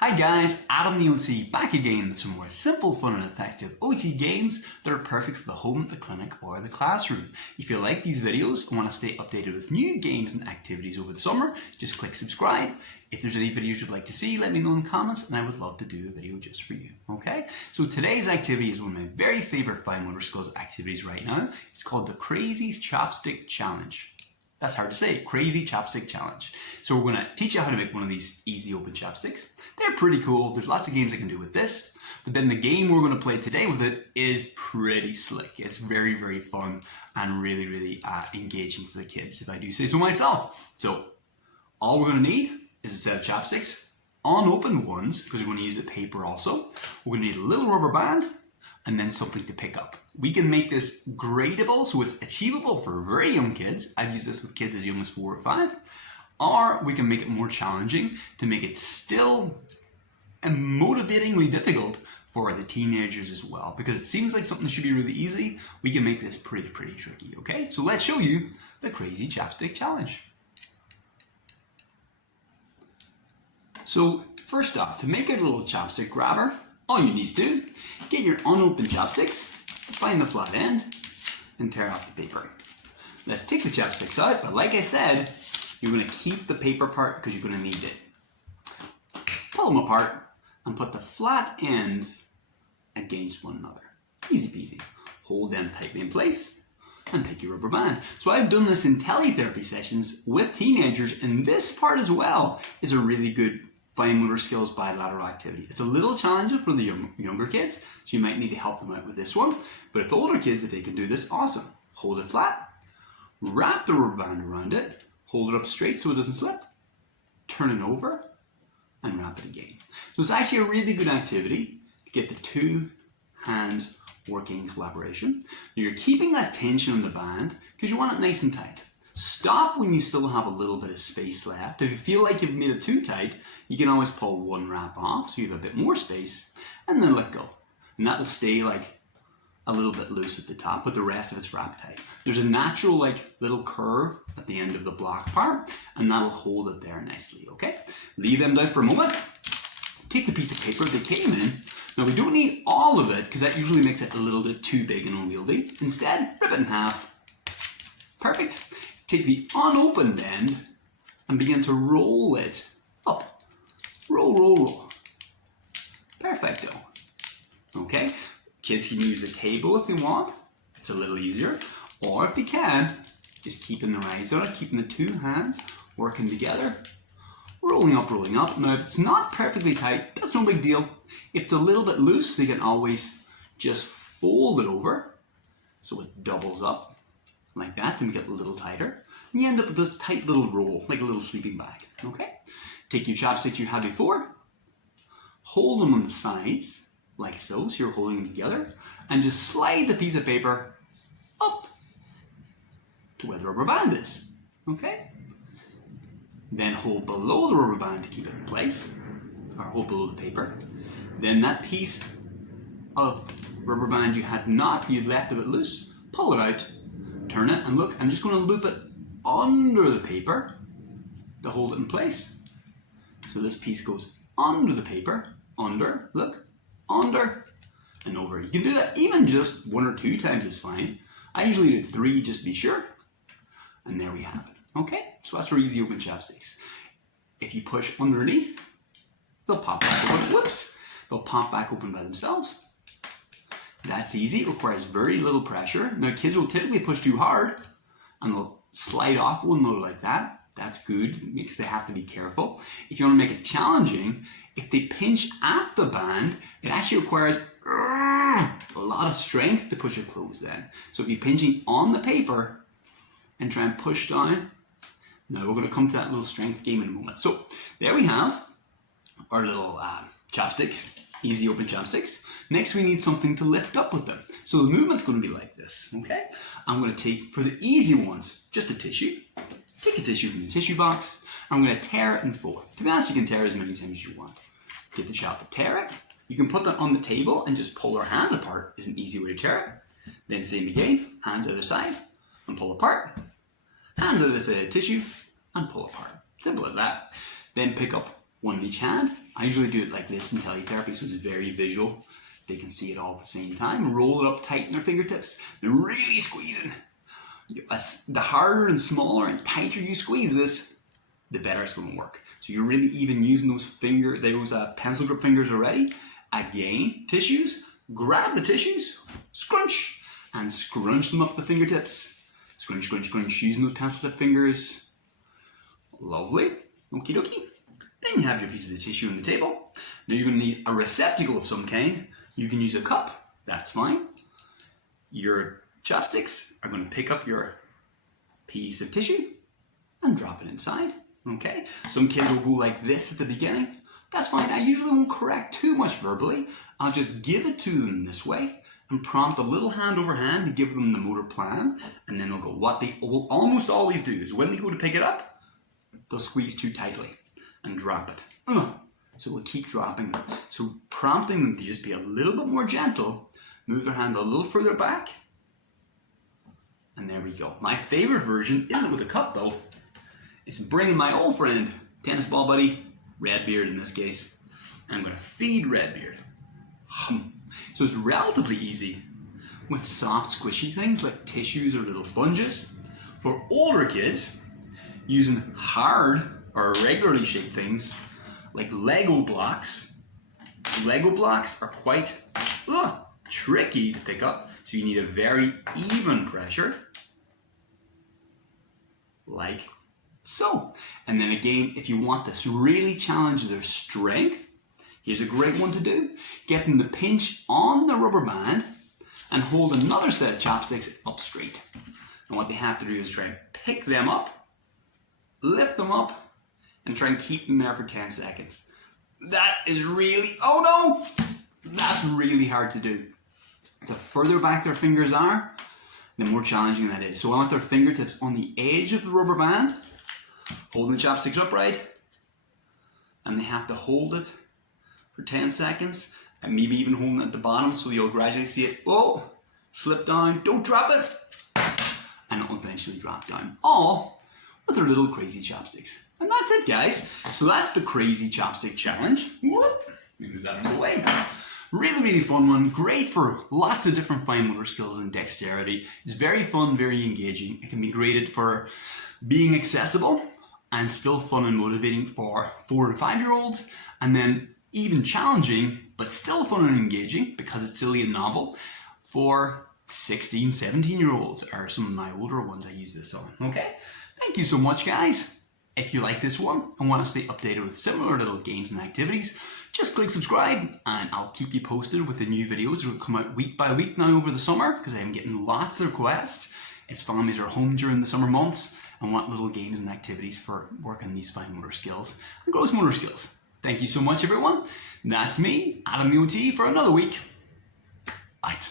Hi guys, Adam the OT back again with some more simple, fun and effective OT games that are perfect for the home, the clinic or the classroom. If you like these videos and want to stay updated with new games and activities over the summer, just click subscribe. If there's any videos you'd like to see, let me know in the comments and I would love to do a video just for you. Okay, so today's activity is one of my very favorite fine motor skills activities right now. It's called the Crazy Chopstick Challenge. That's hard to say, Crazy Chopstick Challenge. So we're going to teach you how to make one of these easy open chopsticks. They're pretty cool. There's lots of games I can do with this. But then the game we're going to play today with it is pretty slick. It's very, very fun and really engaging for the kids, if I do say so myself. So all we're going to need is a set of chopsticks, unopened ones, because we're going to use the paper also. We're going to need a little rubber band and then something to pick up. We can make this gradable, so it's achievable for very young kids. I've used this with kids as young as 4 or 5. Or we can make it more challenging to make it still motivatingly difficult for the teenagers as well. Because it seems like something that should be really easy, we can make this pretty tricky, okay? So let's show you the Crazy Chopstick Challenge. So first off, to make a little chopstick grabber, all you need to do, get your unopened chopsticks, find the flat end, and tear off the paper. Let's take the chopsticks out, but like I said, you're going to keep the paper part because you're going to need it. Pull them apart and put the flat end against one another. Easy peasy. Hold them tightly in place and take your rubber band. So I've done this in teletherapy sessions with teenagers, and this part as well is a really good fine motor skills bilateral activity. It's a little challenging for the younger kids, so you might need to help them out with this one. But if older kids, if they can do this, awesome. Hold it flat, wrap the rubber band around it, hold it up straight so it doesn't slip, turn it over, and wrap it again. So it's actually a really good activity to get the two hands working in collaboration. You're keeping that tension on the band because you want it nice and tight. Stop when you still have a little bit of space left. If you feel like you've made it too tight, you can always pull one wrap off so you have a bit more space and then let go. And that'll stay like a little bit loose at the top, but the rest of it's wrapped tight. There's a natural like little curve at the end of the block part and that'll hold it there nicely, okay? Leave them down for a moment. Take the piece of paper they came in. Now we don't need all of it because that usually makes it a little bit too big and unwieldy. Instead, rip it in half. Perfect. Take the unopened end and begin to roll it up. Roll. Perfecto. Okay, kids can use the table if they want. It's a little easier. Or if they can, just keeping their eyes on it, keeping the two hands working together. Rolling up. Now if it's not perfectly tight, that's no big deal. If it's a little bit loose, they can always just fold it over so it doubles up like that to make it a little tighter. And you end up with this tight little roll, like a little sleeping bag, okay? Take your chopsticks you had before, hold them on the sides, like so you're holding them together, and just slide the piece of paper up to where the rubber band is, okay? Then hold below the rubber band to keep it in place, or hold below the paper. Then that piece of rubber band you'd left a bit loose, pull it out, turn it, and look, I'm just going to loop it under the paper to hold it in place. So this piece goes under the paper, under, look, under, and over. You can do that even just 1 or 2 times is fine. I usually do 3 just to be sure. And there we have it. Okay, so that's for easy open chopsticks. If you push underneath, they'll pop back open. Whoops! They'll pop back open by themselves. That's easy, it requires very little pressure. Now kids will typically push too hard and they'll slide off one load like that. That's good, because they have to be careful. If you want to make it challenging, if they pinch at the band, it actually requires a lot of strength to push it closed then. So if you're pinching on the paper and try and push down, now we're going to come to that little strength game in a moment. So there we have our little chopsticks. Easy open chopsticks. Next we need something to lift up with them. So the movement's going to be like this, okay? I'm going to take, for the easy ones, just a tissue. Take a tissue from the tissue box. I'm going to tear it in 4. To be honest, you can tear it as many times as you want. Get the chop to tear it. You can put that on the table and just pull our hands apart is an easy way to tear it. Then same again, hands either side and pull apart. Hands either side of the tissue and pull apart. Simple as that. Then pick up one in each hand. I usually do it like this in teletherapy, so it's very visual. They can see it all at the same time. Roll it up tight in their fingertips. They're really squeezing. The harder and smaller and tighter you squeeze this, the better it's going to work. So you're really even using those pencil grip fingers already. Again, tissues. Grab the tissues, scrunch, and scrunch them up the fingertips. Scrunch, scrunch, scrunch, using those pencil tip fingers. Lovely. Okie dokie. Then you have your piece of the tissue on the table. Now you're going to need a receptacle of some kind. You can use a cup, that's fine. Your chopsticks are going to pick up your piece of tissue and drop it inside. Okay, some kids will go like this at the beginning. That's fine. I usually won't correct too much verbally. I'll just give it to them this way and prompt a little hand over hand to give them the motor plan, and then they'll go. What they will almost always do is when they go to pick it up, they'll squeeze too tightly and drop it. So we'll keep dropping them. So prompting them to just be a little bit more gentle, move their hand a little further back, and there we go. My favorite version isn't with a cup though. It's bringing my old friend, tennis ball buddy, Redbeard in this case. I'm going to feed Redbeard. So it's relatively easy with soft squishy things like tissues or little sponges. For older kids, using hard or regularly shaped things like Lego blocks. Lego blocks are quite tricky to pick up, so you need a very even pressure, like so. And then again, if you want this really challenge their strength, here's a great one to do. Get them to pinch on the rubber band and hold another set of chopsticks up straight. And what they have to do is try and pick them up, lift them up, and try and keep them there for 10 seconds. That is really, oh no! That's really hard to do. The further back their fingers are, the more challenging that is. So I want their fingertips on the edge of the rubber band, holding the chopsticks upright, and they have to hold it for 10 seconds, and maybe even holding it at the bottom so you'll gradually see it, slip down, don't drop it, and it'll eventually drop down. All with their little crazy chopsticks. And that's it, guys. So that's the crazy chopstick challenge. Whoop, move that out of the way. Really, really fun one. Great for lots of different fine motor skills and dexterity. It's very fun, very engaging. It can be graded for being accessible and still fun and motivating for 4 and 5-year-olds, and then even challenging, but still fun and engaging because it's silly and novel for 16, 17-year-olds, or some of my older ones I use this on. Okay, thank you so much, guys. If you like this one and want to stay updated with similar little games and activities, just click subscribe and I'll keep you posted with the new videos. It'll come out week by week now over the summer because I'm getting lots of requests. It's families are home during the summer months and want little games and activities for working these fine motor skills and gross motor skills. Thank you so much, everyone. That's me, Adam the OT, for another week. Out.